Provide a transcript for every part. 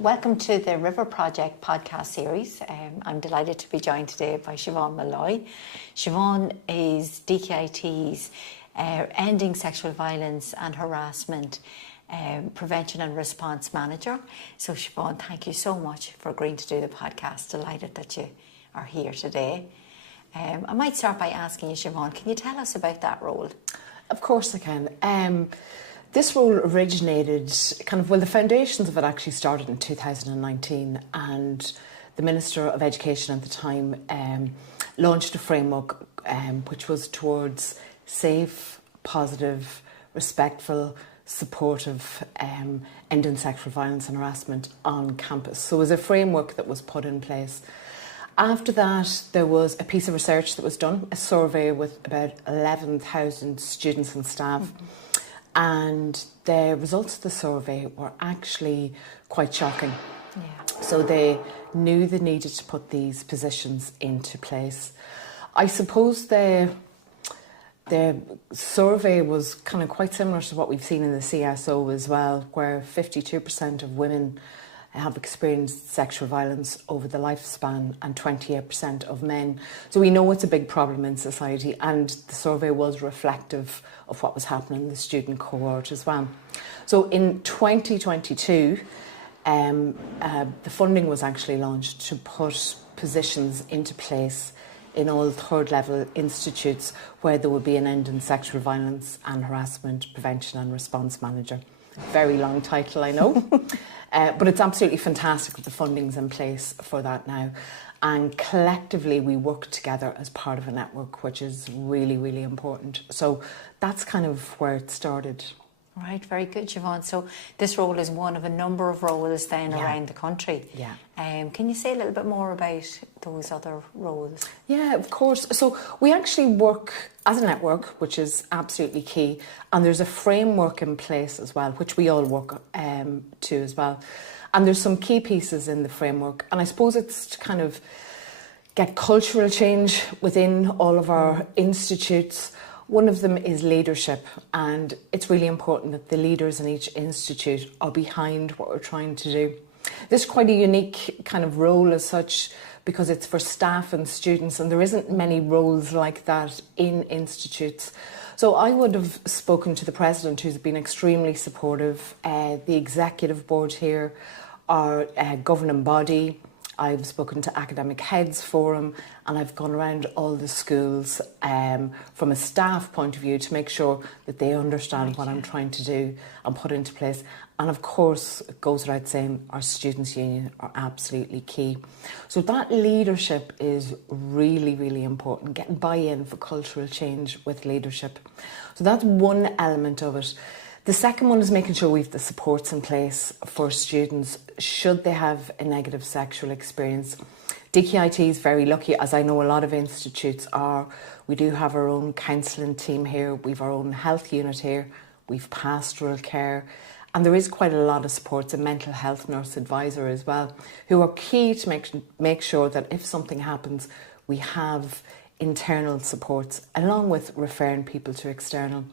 Welcome to the RiVeR Project podcast series. I'm delighted to be joined today by Siobhán Molloy. Siobhán is DkIT's Ending Sexual Violence and Harassment Prevention and Response Manager. So Siobhán, thank you so much for agreeing to do the podcast. Delighted that you are here today. I might start by asking you, Siobhán, can you tell us about that role? Of course I can. This role originated, the foundations of it actually started in 2019, and the Minister of Education at the time launched a framework which was towards safe, positive, respectful, supportive ending sexual violence and harassment on campus. So it was a framework that was put in place. After that, there was a piece of research that was done, a survey with about 11,000 students and staff. Mm-hmm. And the results of the survey were actually quite shocking. Yeah. So they knew they needed to put these positions into place. I suppose the survey was quite similar to what we've seen in the CSO as well, where 52% of women have experienced sexual violence over the lifespan and 28% of men. So we know it's a big problem in society, and the survey was reflective of what was happening in the student cohort as well. So in 2022, the funding was actually launched to put positions into place in all third level institutes where there would be an ending sexual violence and harassment prevention and response manager. Very long title, I know. But it's absolutely fantastic that the funding's in place for that now. And collectively we work together as part of a network, which is really, really important. So that's kind of where it started. Right, very good, Siobhán. So this role is one of a number of roles then around the country. Yeah. Can you say a little bit more about those other roles? Yeah, of course. So we actually work as a network, which is absolutely key. And there's a framework in place as well, which we all work to as well. And there's some key pieces in the framework. And I suppose it's to kind of get cultural change within all of our institutes. One of them is leadership, and it's really important that the leaders in each institute are behind what we're trying to do. This is quite a unique kind of role as such, because it's for staff and students, and there isn't many roles like that in institutes. So I would have spoken to the president, who's been extremely supportive, the executive board here, our governing body. I've spoken to academic heads forum, and I've gone around all the schools from a staff point of view to make sure that they understand what I'm trying to do and put into place. And of course, it goes without saying, our students' union are absolutely key. So that leadership is really, really important, getting buy-in for cultural change with leadership. So that's one element of it. The second one is making sure we have the supports in place for students should they have a negative sexual experience. DkIT is very lucky, as I know a lot of institutes are. We do have our own counselling team here, we've our own health unit here, we've pastoral care, and there is quite a lot of supports, a mental health nurse advisor as well, who are key to make sure that if something happens, we have internal supports, along with referring people to external.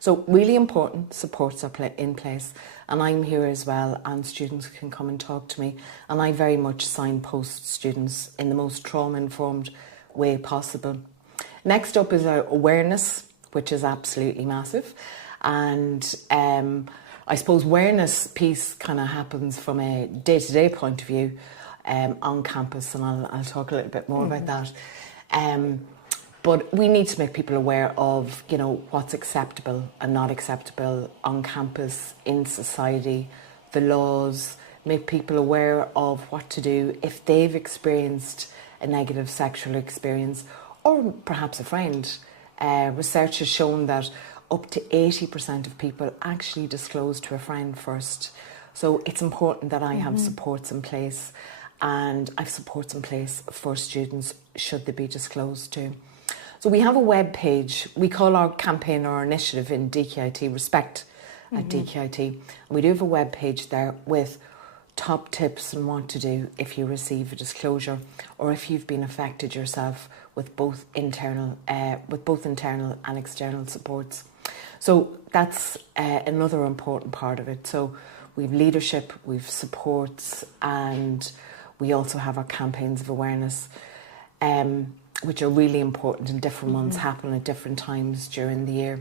So really important supports are in place, and I'm here as well, and students can come and talk to me, and I very much signpost students in the most trauma-informed way possible. Next up is our awareness, which is absolutely massive, and I suppose awareness piece kind of happens from a day-to-day point of view on campus, and I'll talk a little bit more about that. But we need to make people aware of, what's acceptable and not acceptable on campus, in society, the laws, make people aware of what to do if they've experienced a negative sexual experience, or perhaps a friend. Research has shown that up to 80% of people actually disclose to a friend first. So it's important that I have supports in place, and I've supports in place for students should they be disclosed to. So we have a web page. We call our campaign or our initiative in DkIT Respect at DkIT. And we do have a web page there with top tips on what to do if you receive a disclosure, or if you've been affected yourself with both internal and external supports. So that's another important part of it. So we've leadership, we've supports, and we also have our campaigns of awareness, which are really important, and different ones happen at different times during the year.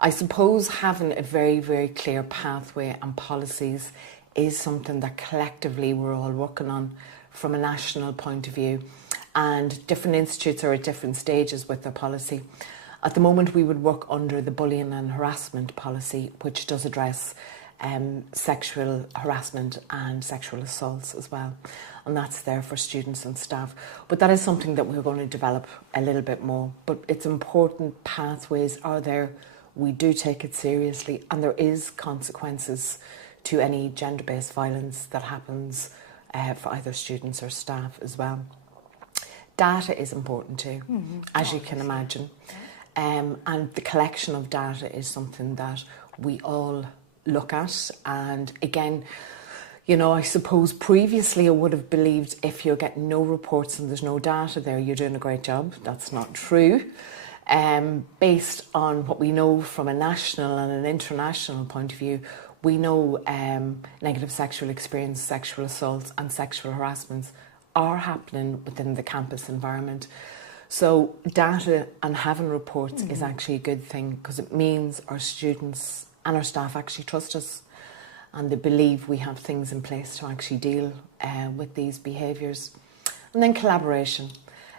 I suppose having a very, very clear pathway and policies is something that collectively we're all working on from a national point of view, and different institutes are at different stages with their policy. At the moment we would work under the bullying and harassment policy, which does address sexual harassment and sexual assaults as well, and that's there for students and staff. But that is something that we're going to develop a little bit more. But it's important, pathways are there, we do take it seriously, and there is consequences to any gender-based violence that happens for either students or staff as well. Data is important too, as you can imagine, and the collection of data is something that we all look at. And again, you know, I suppose previously I would have believed if you're getting no reports and there's no data there, you're doing a great job. That's not true. Based on what we know from a national and an international point of view, we know negative sexual experience, sexual assaults and sexual harassments are happening within the campus environment. So data and having reports is actually a good thing, because it means our students and our staff actually trust us, and they believe we have things in place to actually deal with these behaviours. And then collaboration.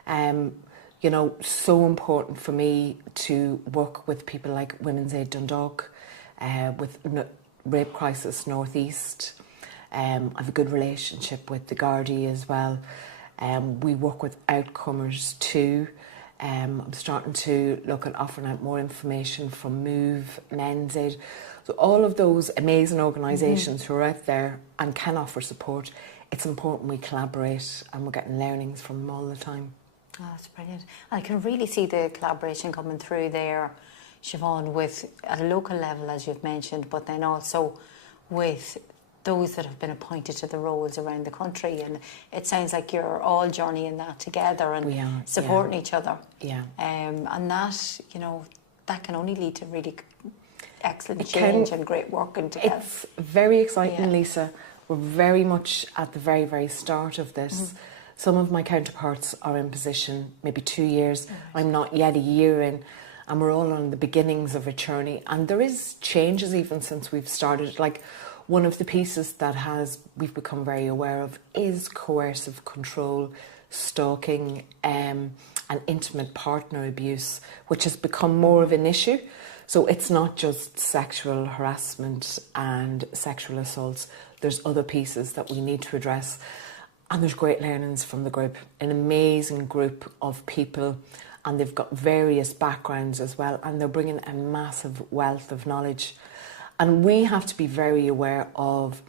You know, so important for me to work with people like Women's Aid Dundalk, with Rape Crisis North East. I have a good relationship with the Gardaí as well. We work with outcomers too. I'm starting to look at offering out more information from Move, Men's Aid. So all of those amazing organisations who are out there and can offer support, it's important we collaborate, and we're getting learnings from them all the time. Oh, that's brilliant. I can really see the collaboration coming through there, Siobhán, with at a local level, as you've mentioned, but then also with those that have been appointed to the roles around the country. And it sounds like you're all journeying that together and supporting each other. Yeah. And that, you know, that can only lead to really excellent change and great working together. It's very exciting, Lisa. We're very much at the very, very start of this. Some of my counterparts are in position maybe 2 years. I'm not yet a year in, and we're all on the beginnings of a journey. And there is changes even since we've started. Like, one of the pieces that we've become very aware of is coercive control, stalking, and intimate partner abuse, which has become more of an issue. So it's not just sexual harassment and sexual assaults. There's other pieces that we need to address. And there's great learnings from the group, an amazing group of people, and they've got various backgrounds as well, and they're bringing a massive wealth of knowledge. And we have to be very aware of,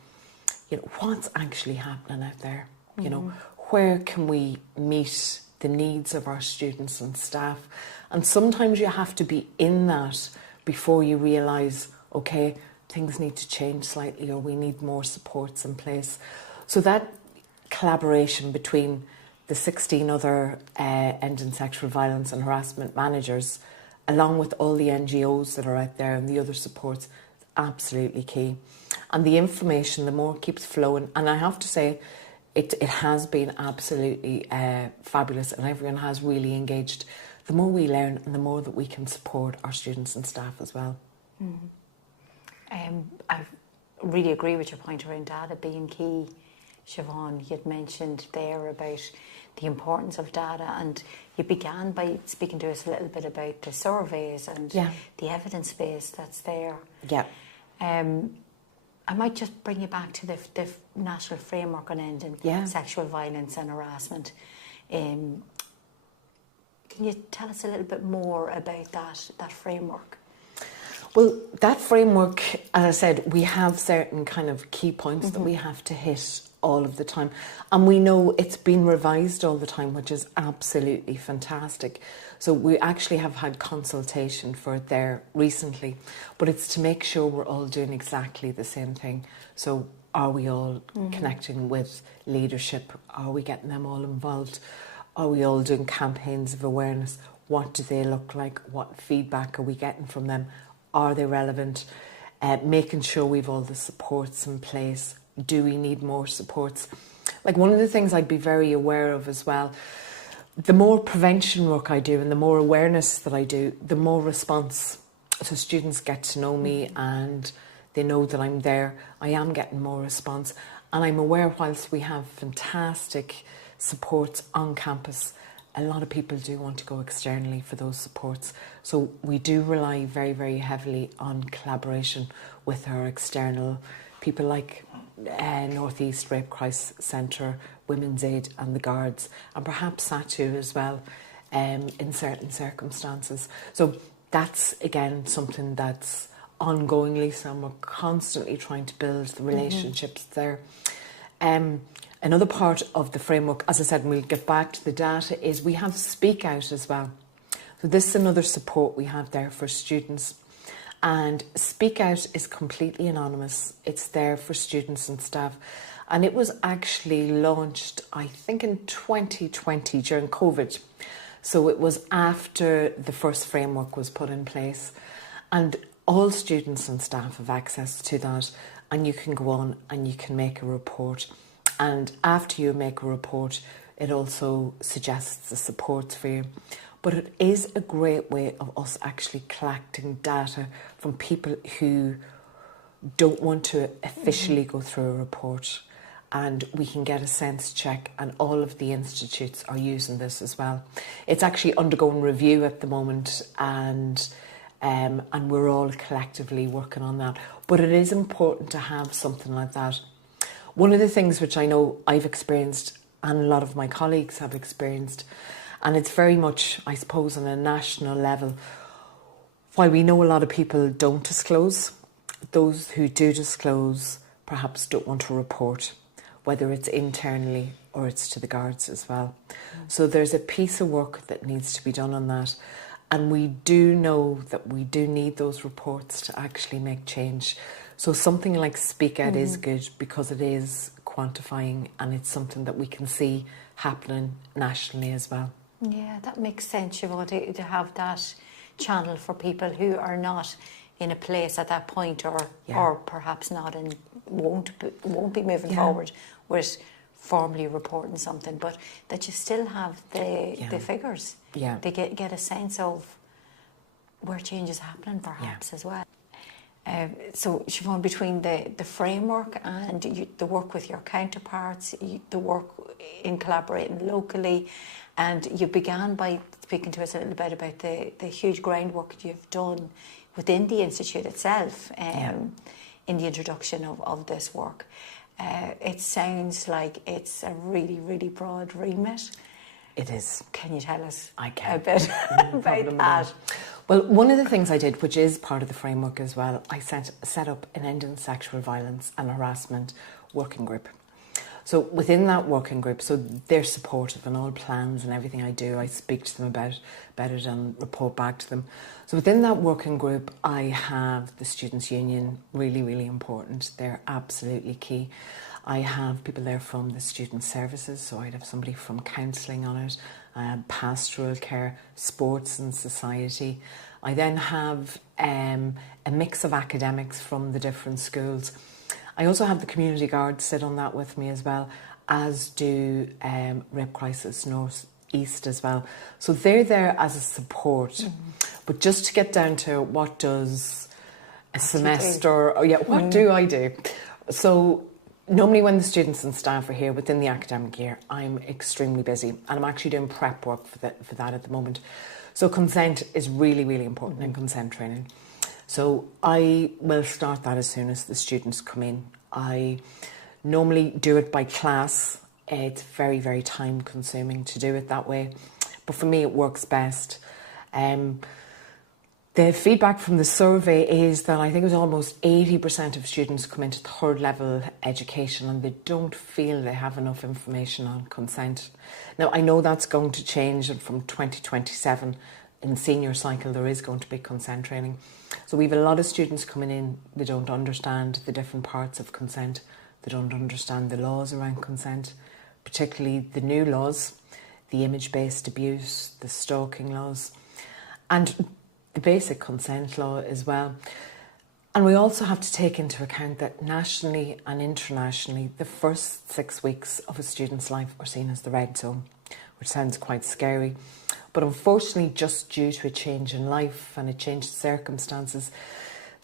you know, what's actually happening out there. You know, where can we meet the needs of our students and staff? And sometimes you have to be in that before you realise, okay, things need to change slightly, or we need more supports in place. So that collaboration between the 16 other ending sexual violence and harassment managers, along with all the NGOs that are out there and the other supports, absolutely key. And the information, the more it keeps flowing, and I have to say it has been absolutely fabulous, and everyone has really engaged. The more we learn and the more that we can support our students and staff as well. I really agree with your point around data being key. Siobhán, you'd mentioned there about the importance of data, and you began by speaking to us a little bit about the surveys and the evidence base that's there. Yeah. I might just bring you back to the national framework on ending sexual violence and harassment. Can you tell us a little bit more about that framework? Well, that framework, as I said, we have certain kind of key points that we have to hit all of the time. And we know it's been revised all the time, which is absolutely fantastic. So we actually have had consultation for it there recently. But it's to make sure we're all doing exactly the same thing. So are we all connecting with leadership? Are we getting them all involved? Are we all doing campaigns of awareness? What do they look like? What feedback are we getting from them? Are they relevant? making sure we've all the supports in place. Do we need more supports? Like, one of the things I'd be very aware of as well, the more prevention work I do and the more awareness that I do, the more response. So students get to know me and they know that I'm there. I am getting more response. And I'm aware, whilst we have fantastic supports on campus, a lot of people do want to go externally for those supports. So we do rely very, very heavily on collaboration with our external people like North East Rape Crisis Centre, Women's Aid and the Guards, and perhaps SATU as well, in certain circumstances. So that's, again, something that's ongoingly, so we're constantly trying to build the relationships there. Another part of the framework, as I said, and we'll get back to the data, is we have Speak Out as well. So this is another support we have there for students. And Speak Out is completely anonymous. It's there for students and staff. And it was actually launched, I think, in 2020 during COVID. So it was after the first framework was put in place. And all students and staff have access to that. And you can go on and you can make a report. And after you make a report, it also suggests the supports for you. But it is a great way of us actually collecting data from people who don't want to officially go through a report. And we can get a sense check, and all of the institutes are using this as well. It's actually undergoing review at the moment, and we're all collectively working on that. But it is important to have something like that. One of the things which I know I've experienced, and a lot of my colleagues have experienced, and it's very much, I suppose, on a national level, while we know a lot of people don't disclose, those who do disclose perhaps don't want to report, whether it's internally or it's to the Guards as well. So there's a piece of work that needs to be done on that. And we do know that we do need those reports to actually make change. So something like Speak Out is good because it is quantifying, and it's something that we can see happening nationally as well. Yeah, that makes sense, Siobhán, to have that channel for people who are not in a place at that point, or perhaps not, and won't be moving forward with formally reporting something, but that you still have the figures. Yeah. They get a sense of where change is happening, perhaps, as well. So, Siobhán, between the framework and the work with your counterparts, the work in collaborating locally, and you began by speaking to us a little bit about the huge groundwork you've done within the Institute itself in the introduction of this work. It sounds like it's a really, really broad remit. It is. Can you tell us a bit about that? Well, one of the things I did, which is part of the framework as well, I set up an Ending Sexual Violence and Harassment working group. So within that working group, so they're supportive in all plans and everything I do. I speak to them about it and report back to them. So within that working group, I have the Students' Union, really, really important. They're absolutely key. I have people there from the student services, so I'd have somebody from counselling on it, pastoral care, sports and society. I then have a mix of academics from the different schools. I also have the community guards sit on that with me as well, as do Rape Crisis North East as well. So they're there as a support. But just to get down to what does a semester, what do I do? So normally when the students and staff are here within the academic year, I'm extremely busy, and I'm actually doing prep work for that at the moment. So consent is really, really important in consent training. So I will start that as soon as the students come in. I normally do it by class. It's very, very time consuming to do it that way, but for me it works best. The feedback from the survey is that I think it was almost 80% of students come into third level education and they don't feel they have enough information on consent. Now, I know that's going to change, and from 2027 in senior cycle there is going to be consent training. So we have a lot of students coming in, they don't understand the different parts of consent, they don't understand the laws around consent, particularly the new laws, the image-based abuse, the stalking laws, and the basic consent law as well. And we also have to take into account that nationally and internationally, the first 6 weeks of a student's life are seen as the red zone, which sounds quite scary. But unfortunately, just due to a change in life and a change in circumstances,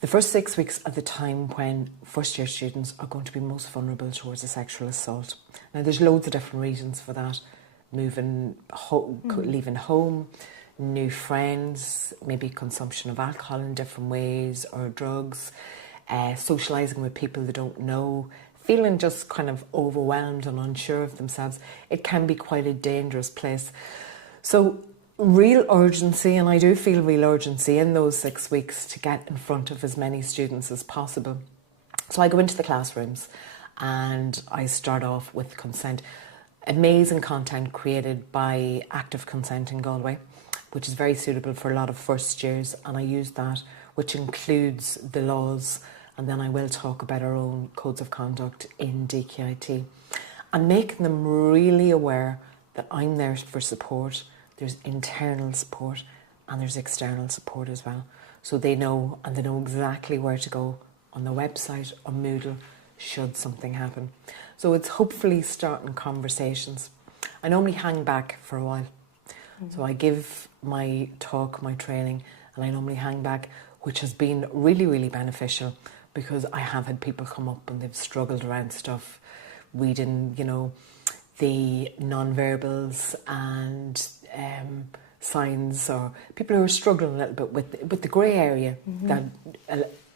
the first 6 weeks are the time when first year students are going to be most vulnerable towards a sexual assault. Now, there's loads of different reasons for that. Leaving home, new friends, maybe consumption of alcohol in different ways or drugs, socialising with people they don't know, feeling just kind of overwhelmed and unsure of themselves. It can be quite a dangerous place. So real urgency, and I do feel real urgency in those 6 weeks to get in front of as many students as possible. So I go into the classrooms and I start off with consent. Amazing content created by Active Consent in Galway, which is very suitable for a lot of first years, and I use that, which includes the laws, and then I will talk about our own codes of conduct in DkIT, and making them really aware that I'm there for support. There's internal support and there's external support as well. So they know, and they know exactly where to go on the website or Moodle should something happen. So it's hopefully starting conversations. I normally hang back for a while. So I give my talk, my training, and I normally hang back, which has been really, really beneficial, because I have had people come up and they've struggled around stuff, reading, the non-verbals and signs, or people who are struggling a little bit with the grey area that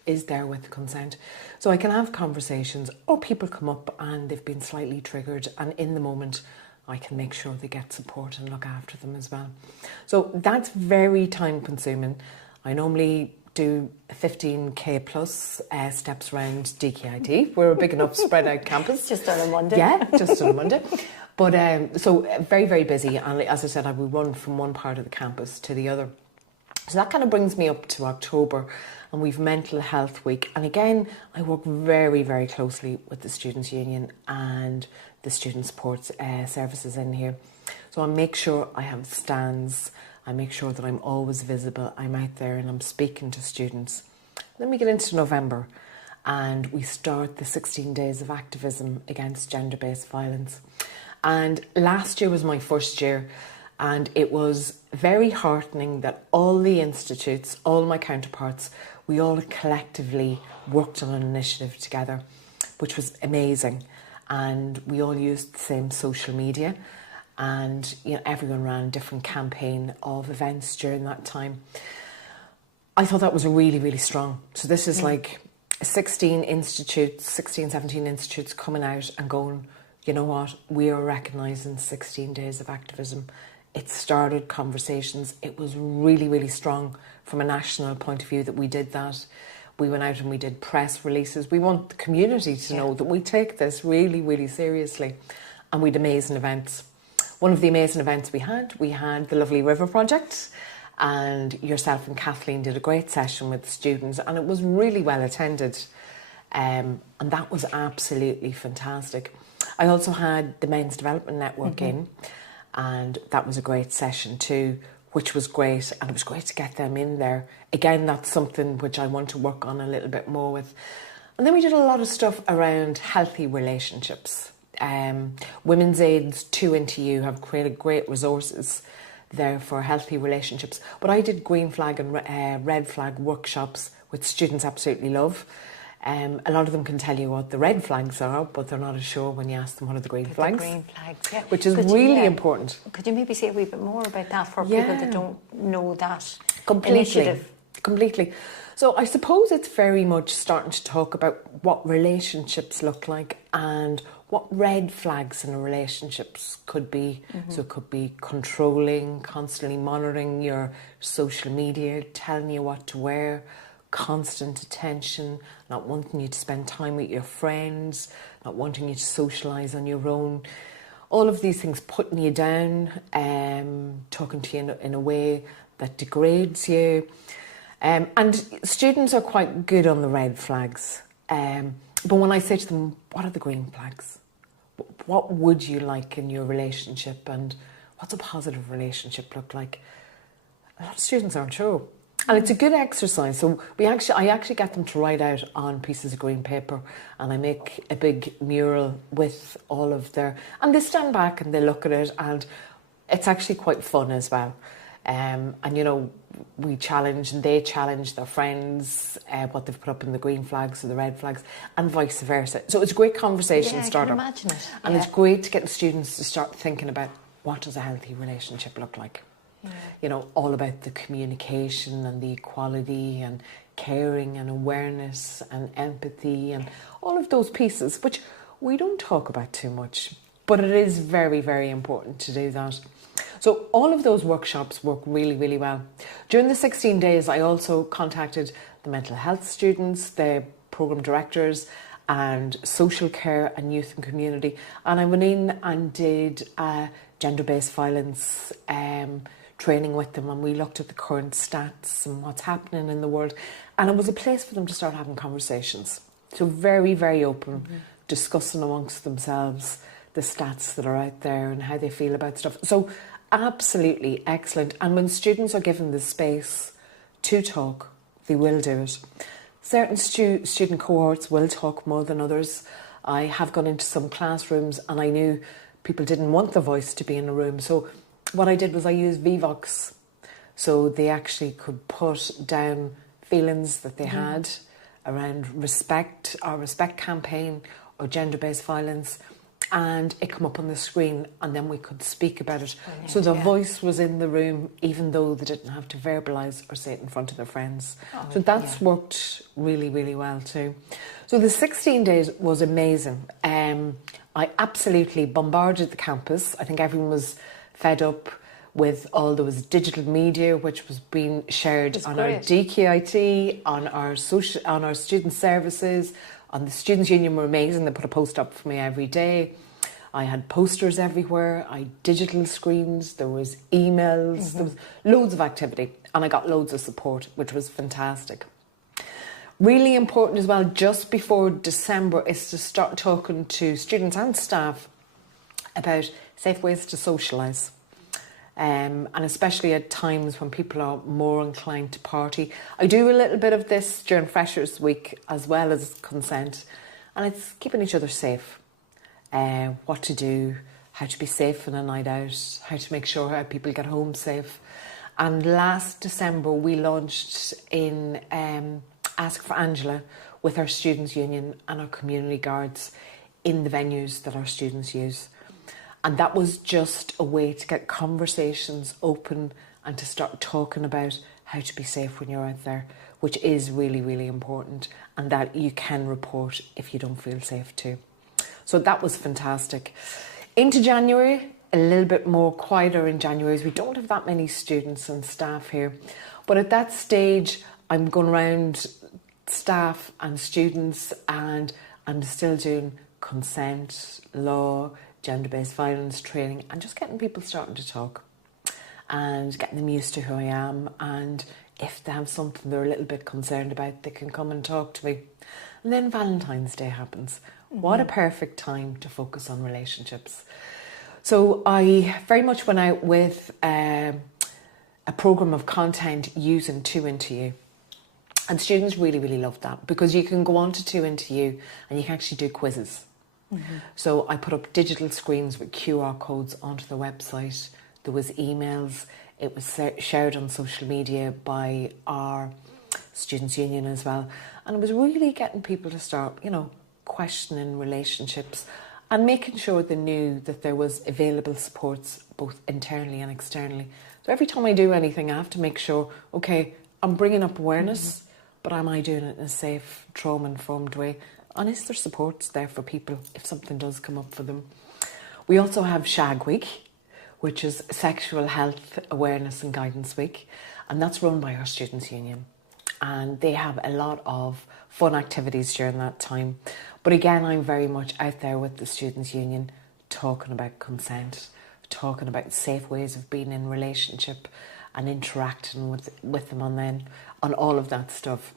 is there with consent. So I can have conversations, or people come up and they've been slightly triggered, and in the moment I can make sure they get support and look after them as well. So that's very time consuming. I normally do 15k plus steps around DkIT. We're a big enough spread out campus. Just on a Monday. Yeah, just on a Monday. But so very, very busy. And as I said, I will run from one part of the campus to the other. So that kind of brings me up to October, and we've Mental Health Week. And again, I work very, very closely with the Students' Union and the Student Support Services in here. So I make sure I have stands. I make sure that I'm always visible. I'm out there and I'm speaking to students. Then we get into November and we start the 16 days of activism against gender-based violence. And last year was my first year, and it was very heartening that all the institutes, all my counterparts, we all collectively worked on an initiative together, which was amazing. And we all used the same social media, and everyone ran a different campaign of events during that time. I thought that was really, really strong. So this is like 16, 17 institutes coming out and going, you know what, we are recognising 16 days of activism. It started conversations. It was really, really strong from a national point of view that we did that. We went out and we did press releases. We want the community to know that we take this really, really seriously. And we had amazing events. One of the amazing events we had the lovely RiVeR project, and yourself and Kathleen did a great session with the students, and it was really well attended. And that was absolutely fantastic. I also had the Men's Development Network in, and that was a great session too, which was great, and it was great to get them in there. Again, that's something which I want to work on a little bit more with. And then we did a lot of stuff around healthy relationships. Women's Aid's 2 Into You have created great resources there for healthy relationships. But I did green flag and red flag workshops, which students absolutely love. A lot of them can tell you what the red flags are, but they're not as sure when you ask them what are the green flags. The green flags, yeah. Which is really important. Could you maybe say a wee bit more about that for people that don't know that Completely. initiative? Completely. So I suppose it's very much starting to talk about what relationships look like and what red flags in a relationships could be. So it could be controlling, constantly monitoring your social media, telling you what to wear, constant attention, not wanting you to spend time with your friends, not wanting you to socialise on your own. All of these things putting you down, talking to you in a way that degrades you. And students are quite good on the red flags. But when I say to them, what are the green flags? What would you like in your relationship, and what's a positive relationship look like? A lot of students aren't sure. And it's a good exercise. So I actually get them to write out on pieces of green paper, and I make a big mural with all of and they stand back and they look at it, and it's actually quite fun as well. And you know, they challenge their friends, what they've put up in the green flags or the red flags, and vice versa. So it's a great conversation starter. I can imagine it. And it's great to get the students to start thinking about, what does a healthy relationship look like? Yeah. You know, all about the communication and the equality and caring and awareness and empathy and all of those pieces, which we don't talk about too much, but it is very, very important to do that. So all of those workshops work really, really well. During the 16 days, I also contacted the mental health students, the programme directors, and social care and youth and community. And I went in and did gender-based violence training with them, and we looked at the current stats and what's happening in the world. And it was a place for them to start having conversations. So very, very open, discussing amongst themselves the stats that are out there and how they feel about stuff. So absolutely excellent. And when students are given the space to talk, they will do it. Certain student cohorts will talk more than others. I have gone into some classrooms and I knew people didn't want the voice to be in a room. So what I did was I used VVox. So they actually could put down feelings that they had around respect, our respect campaign or gender-based violence, and it come up on the screen, and then we could speak about it. Brilliant, so the voice was in the room, even though they didn't have to verbalise or say it in front of their friends. So that's worked really, really well too. So the 16 days was amazing. I absolutely bombarded the campus. I think everyone was fed up with all those digital media which was being shared on our DkIT, on our student services, on the Students' Union were amazing. They put a post up for me every day. I had posters everywhere. I had digital screens. There was emails. There was loads of activity, and I got loads of support, which was fantastic. Really important as well, just before December, is to start talking to students and staff about safe ways to socialise. And especially at times when people are more inclined to party. I do a little bit of this during Freshers Week as well as consent, and it's keeping each other safe. What to do, how to be safe on a night out, how to make sure how people get home safe. And last December we launched in Ask for Angela with our Students' Union and our community guards in the venues that our students use. And that was just a way to get conversations open and to start talking about how to be safe when you're out there, which is really, really important, and that you can report if you don't feel safe too. So that was fantastic. Into January, a little bit more quieter in January, as we don't have that many students and staff here. But at that stage, I'm going around staff and students, and I'm still doing consent, law, gender-based violence training, and just getting people starting to talk and getting them used to who I am, and if they have something they're a little bit concerned about, they can come and talk to me. And then Valentine's Day happens. What a perfect time to focus on relationships. So I very much went out with a programme of content using 2IntoYou. And students really, really loved that, because you can go on to 2IntoYou and you can actually do quizzes. So I put up digital screens with QR codes onto the website. There was emails. It was shared on social media by our Students' Union as well. And it was really getting people to start, questioning relationships and making sure they knew that there was available supports both internally and externally. So every time I do anything, I have to make sure, okay, I'm bringing up awareness, but am I doing it in a safe, trauma-informed way? And is there supports there for people if something does come up for them? We also have Shag Week, which is Sexual Health Awareness and Guidance Week, and that's run by our Students' Union. And they have a lot of fun activities during that time. But again, I'm very much out there with the Students' Union, talking about consent, talking about safe ways of being in relationship and interacting with them on all of that stuff.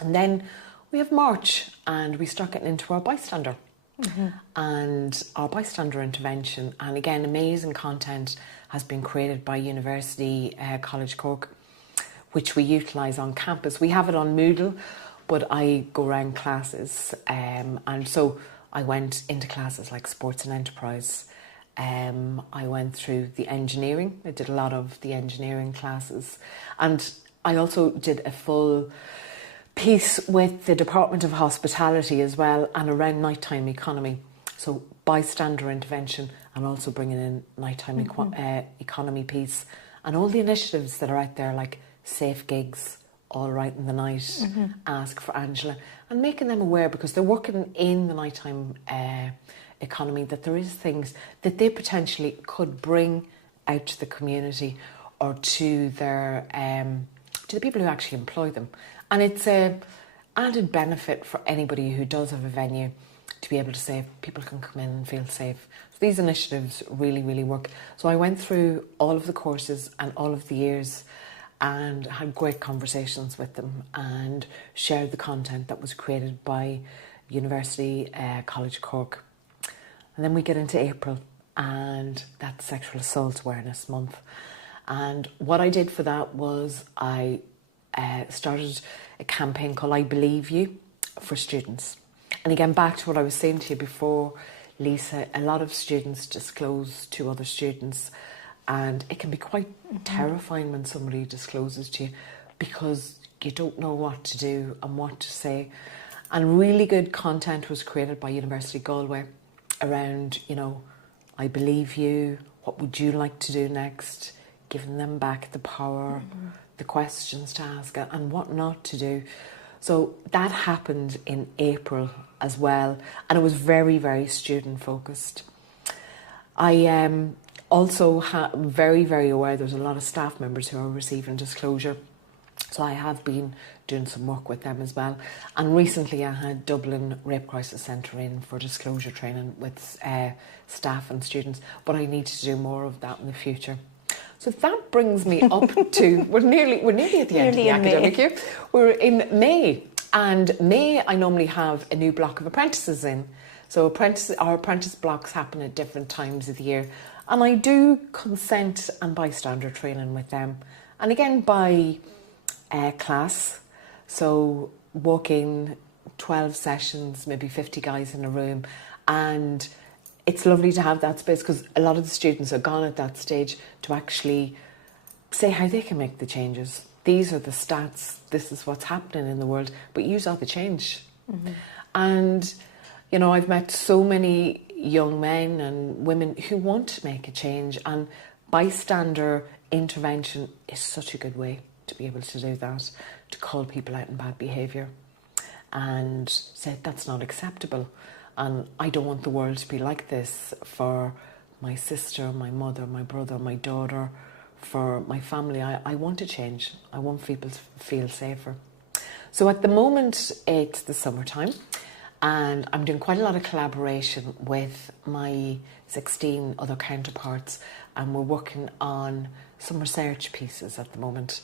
And then we have March, and we start getting into our bystander and our bystander intervention. And again, amazing content has been created by University College Cork which we utilise on campus. We have it on Moodle, but I go around classes, and so I went into classes like sports and enterprise. I went through the engineering. I did a lot of the engineering classes, and I also did a full piece with the Department of Hospitality as well, and around nighttime economy. So bystander intervention, and also bringing in nighttime economy piece, and all the initiatives that are out there like Safe Gigs, All Right in the Night, Ask for Angela, and making them aware, because they're working in the nighttime economy, that there is things that they potentially could bring out to the community or to their to the people who actually employ them. And it's an added benefit for anybody who does have a venue to be able to say people can come in and feel safe. So these initiatives really, really work. So I went through all of the courses and all of the years and had great conversations with them and shared the content that was created by University College Cork. And then we get into April, and that's Sexual Assault Awareness Month. And what I did for that was I started a campaign called I Believe You for students. And again, back to what I was saying to you before, Lisa, a lot of students disclose to other students, and it can be quite terrifying when somebody discloses to you, because you don't know what to do and what to say. And really good content was created by University Galway around, you know, I believe you, what would you like to do next, giving them back the power, the questions to ask, and what not to do. So that happened in April as well, and it was very, very student focused. I also very, very aware there's a lot of staff members who are receiving disclosure, so I have been doing some work with them as well. And recently I had Dublin Rape Crisis Centre in for disclosure training with staff and students, but I need to do more of that in the future. So that brings me up to, we're nearly at the end of the academic year. We're in May, and May I normally have a new block of apprentices in. So our apprentice blocks happen at different times of the year, and I do consent and bystander training with them. And again, by class, so walk in 12 sessions, maybe 50 guys in a room, and it's lovely to have that space, because a lot of the students are gone at that stage to actually say how they can make the changes. These are the stats, this is what's happening in the world, but you are the change. And, you know, I've met so many young men and women who want to make a change, and bystander intervention is such a good way to be able to do that, to call people out in bad behaviour and say that's not acceptable. And I don't want the world to be like this for my sister, my mother, my brother, my daughter, for my family. I want to change. I want people to feel safer. So at the moment, it's the summertime, and I'm doing quite a lot of collaboration with my 16 other counterparts, and we're working on some research pieces at the moment,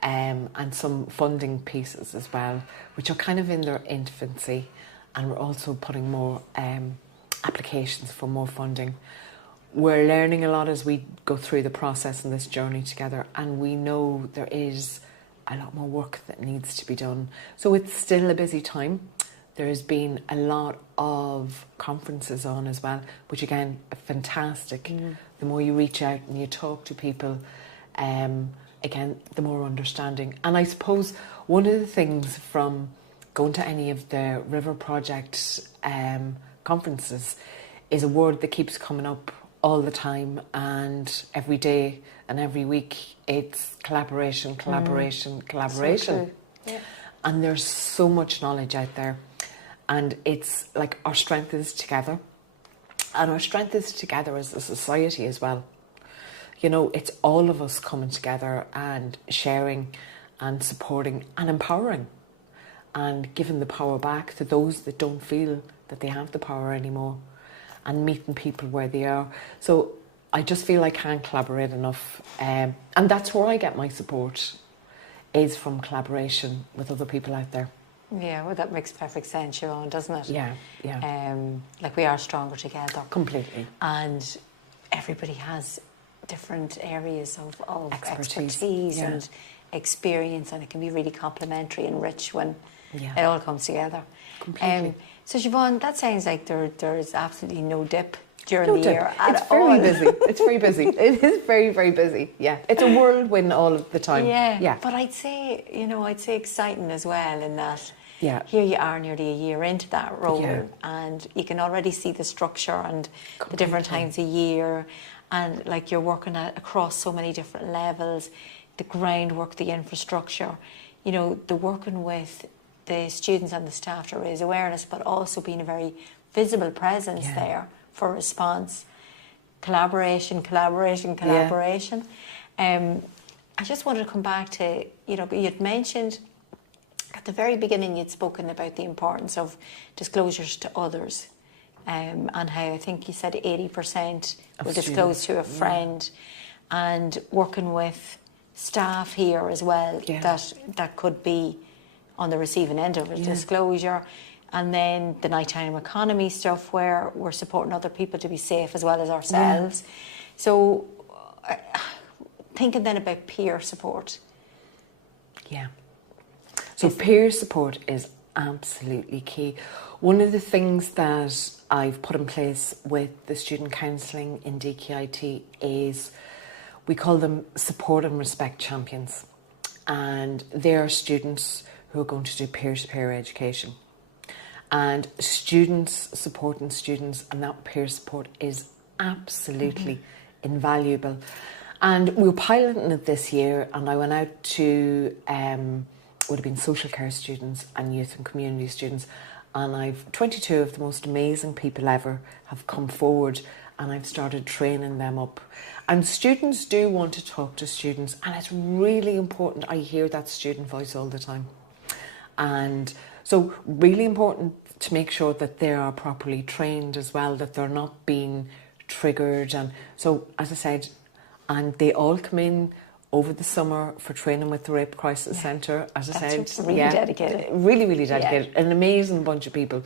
and some funding pieces as well, which are kind of in their infancy. And we're also putting more applications for more funding. We're learning a lot as we go through the process and this journey together, and we know there is a lot more work that needs to be done. So it's still a busy time. There has been a lot of conferences on as well, which again, are fantastic. The more you reach out and you talk to people, again, the more understanding. And I suppose one of the things from going to any of the RiVeR Project conferences is a word that keeps coming up all the time, and every day and every week it's collaboration. So true. Yeah. And there's so much knowledge out there, and it's like our strength is together, and our strength is together as a society as well. You know, it's all of us coming together and sharing and supporting and empowering, and giving the power back to those that don't feel that they have the power anymore, and meeting people where they are. So I just feel I can't collaborate enough, and that's where I get my support, is from collaboration with other people out there. Yeah, well, that makes perfect sense, Siobhán, doesn't it? Yeah. Like, we are stronger together. Completely. And everybody has different areas of expertise yeah. and experience, and it can be really complementary and rich when Yeah. it all comes together. Completely. So Siobhán, that sounds like there's absolutely no dip during No the dip. year It's at very all. busy. It's very busy. It is very, very busy. Yeah. It's a whirlwind all of the time. Yeah. But I'd say exciting as well in that Yeah. here you are nearly a year into that role, Yeah. and you can already see the structure and the Completely. different times a year, and like you're working across so many different levels, the groundwork, the infrastructure, the working with the students and the staff to raise awareness, but also being a very visible presence Yeah. there for response. Collaboration. I just wanted to come back to, you'd mentioned at the very beginning, you'd spoken about the importance of disclosures to others, and how I think you said 80% will disclose to a friend, and working with staff here as well, that could be on the receiving end of a disclosure. And then the nighttime economy stuff, where we're supporting other people to be safe as well as ourselves. So thinking then about peer support. Yeah. So peer support is absolutely key. One of the things that I've put in place with the student counselling in DkIT is we call them support and respect champions. And they are students who are going to do peer-to-peer education. And students supporting students, and that peer support is absolutely invaluable. And we were piloting it this year, and I went out to would have been social care students and youth and community students, and I've 22 of the most amazing people ever have come forward, and I've started training them up. And students do want to talk to students, and it's really important. I hear that student voice all the time. And so really important to make sure that they are properly trained as well, that they're not being triggered. And so, as I said, and they all come in over the summer for training with the Rape Crisis Centre, as I said. Really dedicated. Really, really dedicated. An amazing bunch of people.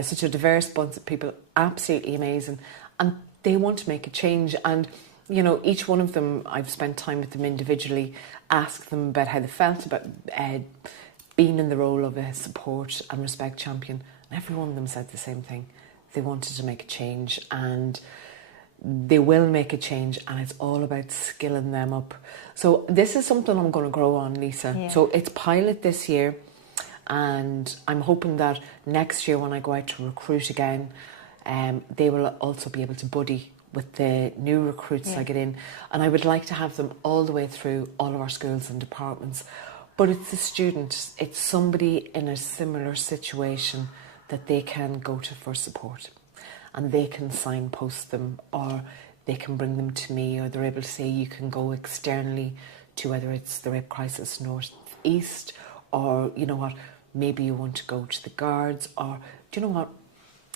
Such a diverse bunch of people. Absolutely amazing. And they want to make a change. And, each one of them, I've spent time with them individually, asked them about how they felt about being in the role of a support and respect champion. And every one of them said the same thing. They wanted to make a change, and they will make a change, and it's all about skilling them up. So this is something I'm going to grow on, Lisa. Yeah. So it's pilot this year, and I'm hoping that next year when I go out to recruit again, they will also be able to buddy with the new recruits I get in. And I would like to have them all the way through all of our schools and departments. But it's a student, it's somebody in a similar situation that they can go to for support. And they can signpost them, or they can bring them to me, or they're able to say you can go externally to whether it's the Rape Crisis North East, or maybe you want to go to the guards, or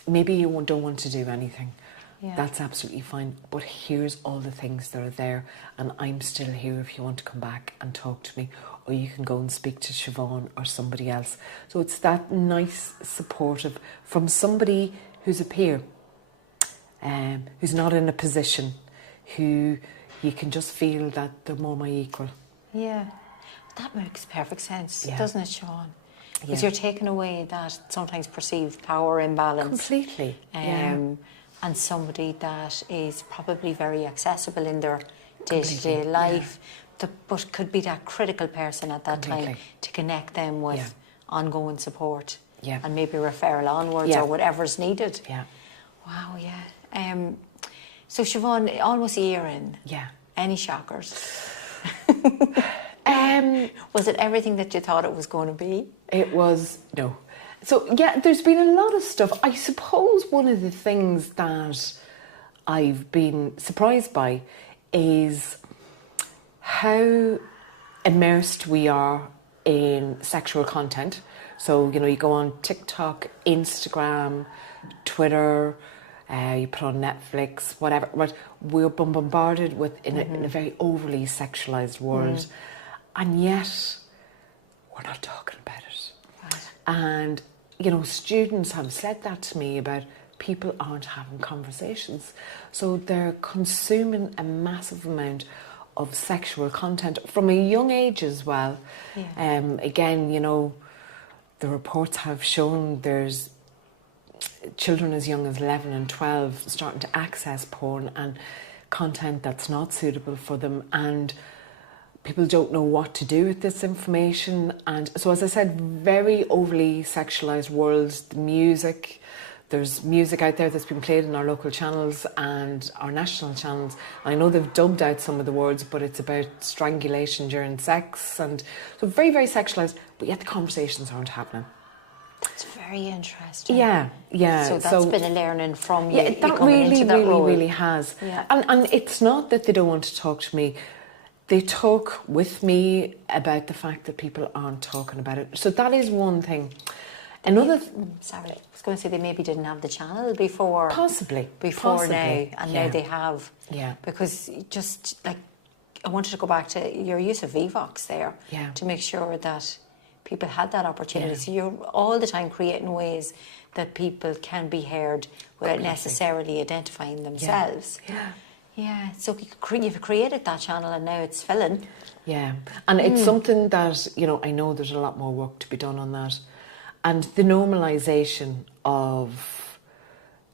maybe you don't want to do anything. Yeah. That's absolutely fine. But here's all the things that are there, and I'm still here if you want to come back and talk to me, or you can go and speak to Siobhán or somebody else. So it's that nice supportive from somebody who's a peer, who's not in a position, who you can just feel that they're more my equal. Yeah, that makes perfect sense, doesn't it, Siobhán? Because you're taking away that sometimes perceived power imbalance. Completely. And somebody that is probably very accessible in their day-to-day life, but could be that critical person at that time to connect them with ongoing support and maybe referral onwards or whatever's needed. Yeah. Wow, so Siobhán, almost a year in. Yeah. Any shockers? Was it everything that you thought it was going to be? It was, no. So, there's been a lot of stuff. I suppose one of the things that I've been surprised by is how immersed we are in sexual content. So, you go on TikTok, Instagram, Twitter, you put on Netflix, whatever. But we're bombarded with in a very overly sexualised world. And yet, we're not talking about it. Right. And, students have said that to me about people aren't having conversations. So they're consuming a massive amount of sexual content from a young age as well. Yeah. Again, you know, the reports have shown there's children as young as 11 and 12 starting to access porn and content that's not suitable for them, and people don't know what to do with this information. And so, as I said, very overly sexualized worlds. The music, there's music out there that's been played in our local channels and our national channels. I know they've dubbed out some of the words, but it's about strangulation during sex, and so very, very sexualized, but yet the conversations aren't happening. That's very interesting. Yeah. So that's been a learning from you. Yeah, that you coming really, into that role. really has. Yeah. And it's not that they don't want to talk to me. They talk with me about the fact that people aren't talking about it. So that is one thing. Another... Sorry, I was going to say they maybe didn't have the channel before. Possibly. Now, and now they have. Yeah. Because just like, I wanted to go back to your use of VVox there. Yeah. To make sure that people had that opportunity. Yeah. So you're all the time creating ways that people can be heard without necessarily identifying themselves. Yeah. Yeah, so you've created that channel and now it's filling. Yeah, and it's something that, you know, I know there's a lot more work to be done on that. And the normalisation of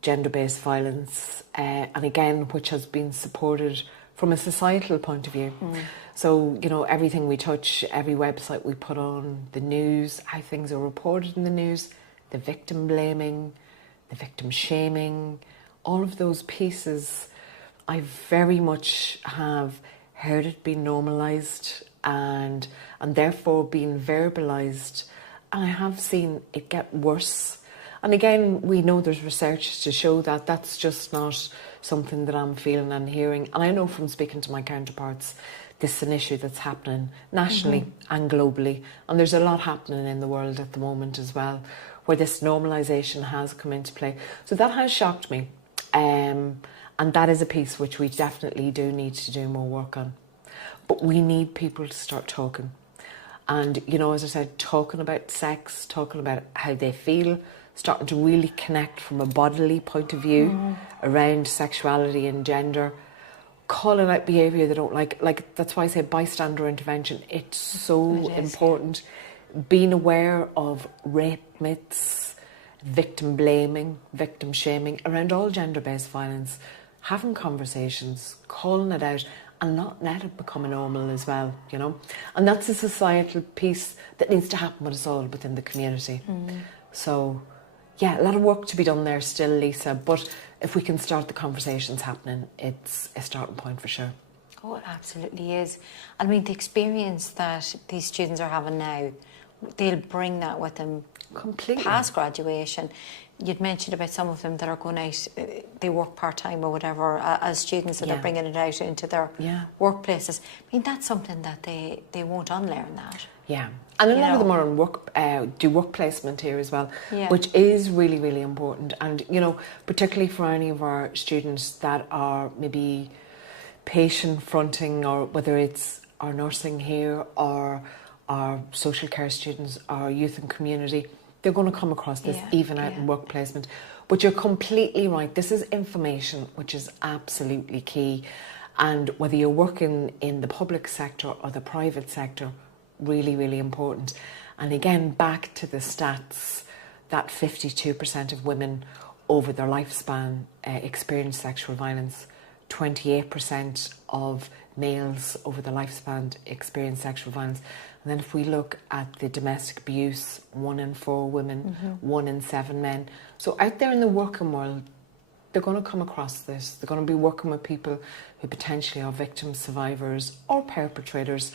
gender-based violence, and again, which has been supported from a societal point of view. So, you know, everything we touch, every website we put on, the news, how things are reported in the news, the victim blaming, the victim shaming, all of those pieces, I very much have heard it being normalised and therefore being verbalised. And I have seen it get worse. And again, we know there's research to show that that's just not something that I'm feeling and hearing. And I know from speaking to my counterparts, this is an issue that's happening nationally and globally. And there's a lot happening in the world at the moment as well, where this normalisation has come into play. So that has shocked me. And that is a piece which we definitely do need to do more work on. But we need people to start talking. And, you know, as I said, talking about sex, talking about how they feel, starting to really connect from a bodily point of view around sexuality and gender, calling out behaviour they don't like. Like, that's why I say bystander intervention. It's so important. Being aware of rape myths, victim blaming, victim shaming, around all gender-based violence, having conversations, calling it out, and not let it become a normal as well, you know. And that's a societal piece that needs to happen with us all within the community. So, yeah, a lot of work to be done there still, Lisa, but if we can start the conversations happening, it's a starting point for sure. Oh, it absolutely is. I mean, the experience that these students are having now, they'll bring that with them completely past graduation. You'd mentioned about some of them that are going out, they work part-time or whatever as students, and they're bringing it out into their workplaces. I mean, that's something that they won't unlearn that. Yeah, and a lot of them are on work placement here as well, which is really, really important. And, you know, particularly for any of our students that are maybe patient fronting, or whether it's our nursing here or our social care students, our youth and community, they're going to come across this even out in work placement. But you're completely right. This is information which is absolutely key. And whether you're working in the public sector or the private sector, really, really important. And again, back to the stats, that 52% of women over their lifespan experience sexual violence. 28% of males over the lifespan experience sexual violence. And then if we look at the domestic abuse, 1 in 4 women, 1 in 7 men. So out there in the working world, they're going to come across this. They're going to be working with people who potentially are victims, survivors, or perpetrators,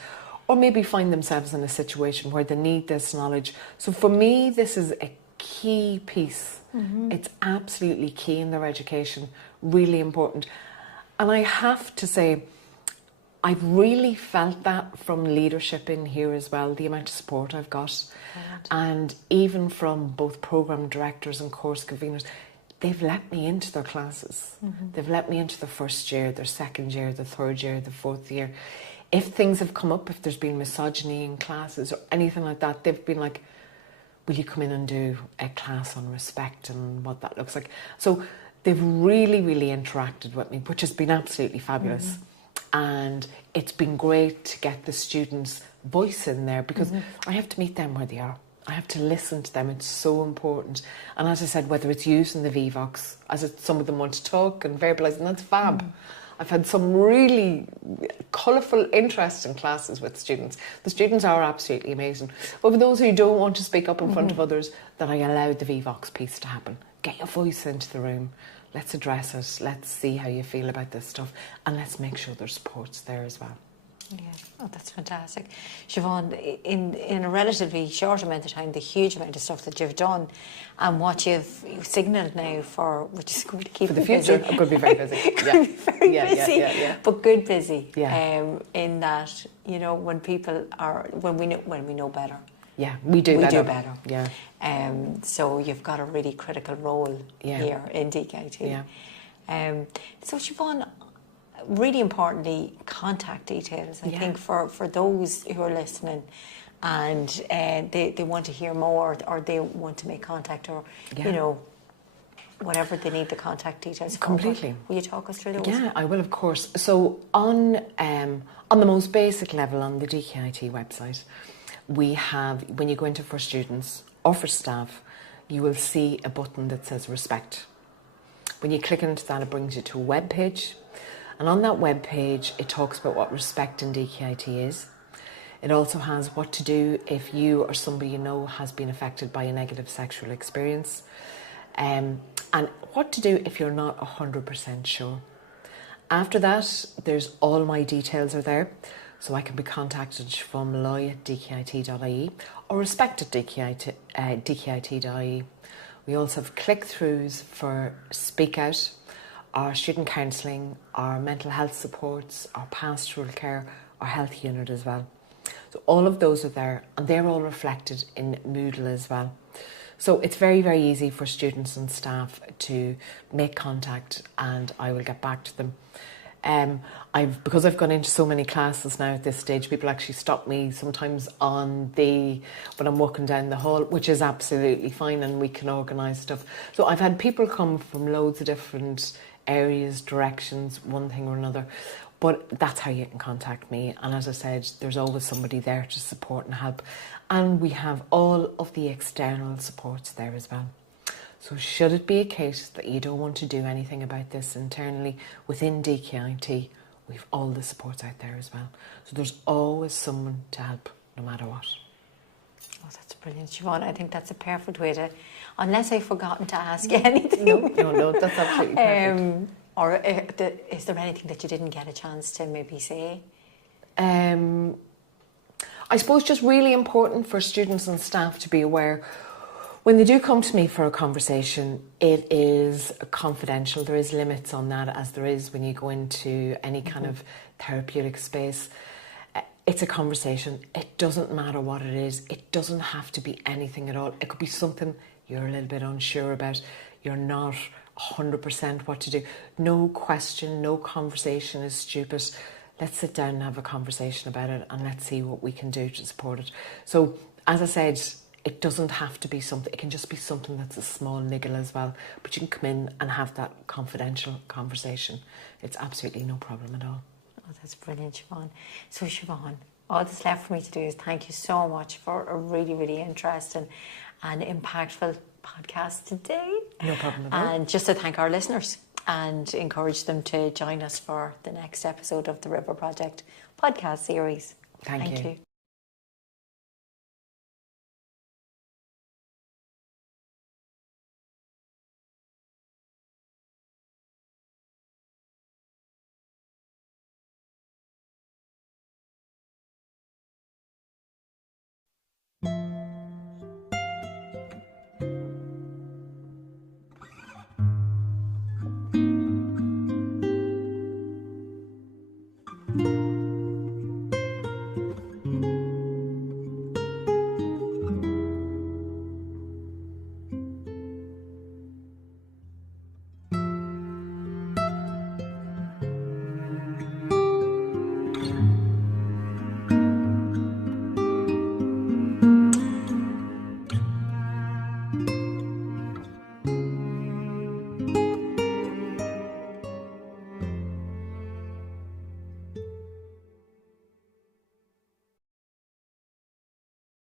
or maybe find themselves in a situation where they need this knowledge. So for me, this is a key piece. It's absolutely key in their education, really important. And I have to say, I've really felt that from leadership in here as well, the amount of support I've got. And even from both programme directors and course conveners, they've let me into their classes. They've let me into the first year, their second year, the third year, the fourth year. If things have come up, if there's been misogyny in classes or anything like that, they've been like, will you come in and do a class on respect and what that looks like? So they've really, really interacted with me, which has been absolutely fabulous. And it's been great to get the students' voice in there, because I have to meet them where they are. I have to listen to them. It's so important. And as I said, whether it's using the VVox, some of them want to talk and verbalise, and that's fab. I've had some really colourful, interesting classes with students. The students are absolutely amazing. But for those who don't want to speak up in front of others, then I allowed the VVox piece to happen. Get your voice into the room. Let's address it. Let's see how you feel about this stuff. And let's make sure there's supports there as well. Yeah, oh, that's fantastic. Siobhán, in a relatively short amount of time, the huge amount of stuff that you've done and what you've signalled now for, which is going to keep for the you future, busy. I'm going to be very busy. Very busy, yeah. but good busy. Yeah. In that, you know, when we know better. Yeah, we do better. Yeah. So you've got a really critical role here in DkIT. Yeah. So Siobhán, really importantly, contact details. I think for those who are listening and they want to hear more, or they want to make contact, or you know, whatever they need the contact details for. Completely. Will you talk us through those? Yeah, I will, of course. So on the most basic level, on the DkIT website, we have, when you go into for students or for staff, you will see a button that says respect. When you click into that, it brings you to a web page. And on that web page, it talks about what respect in DkIT is. It also has what to do if you or somebody you know has been affected by a negative sexual experience. And what to do if you're not 100% sure. After that, there's all my details are there. So I can be contacted Siobhán Molloy at DkIT.ie or respect at DkIT.ie. We also have click-throughs for Speak Out, our student counselling, our mental health supports, our pastoral care, our health unit as well. So all of those are there, and they're all reflected in Moodle as well. So it's very, very easy for students and staff to make contact, and I will get back to them. Because I've gone into so many classes now at this stage, people actually stop me sometimes when I'm walking down the hall, which is absolutely fine, and we can organise stuff. So I've had people come from loads of different areas, directions, one thing or another. But that's how you can contact me. And as I said, there's always somebody there to support and help. And we have all of the external supports there as well. So should it be a case that you don't want to do anything about this internally within DkIT, we've all the supports out there as well. So there's always someone to help, no matter what. Oh, that's brilliant, Siobhán. I think that's a perfect way to, unless I've forgotten to ask you anything. No, that's absolutely perfect. Or is there anything that you didn't get a chance to maybe say? I suppose just really important for students and staff to be aware, when they do come to me for a conversation, it is confidential. There is limits on that, as there is when you go into any kind of therapeutic space. It's a conversation. It doesn't matter what it is. It doesn't have to be anything at all. It could be something you're a little bit unsure about. You're not 100% what to do. No question, no conversation is stupid. Let's sit down and have a conversation about it, and let's see what we can do to support it. So, as I said, it doesn't have to be something, it can just be something that's a small niggle as well. But you can come in and have that confidential conversation. It's absolutely no problem at all. Oh, that's brilliant, Siobhán. So, Siobhán, all that's left for me to do is thank you so much for a really, really interesting and impactful podcast today. No problem at all. And just to thank our listeners and encourage them to join us for the next episode of the RiVeR Project podcast series. Thank you.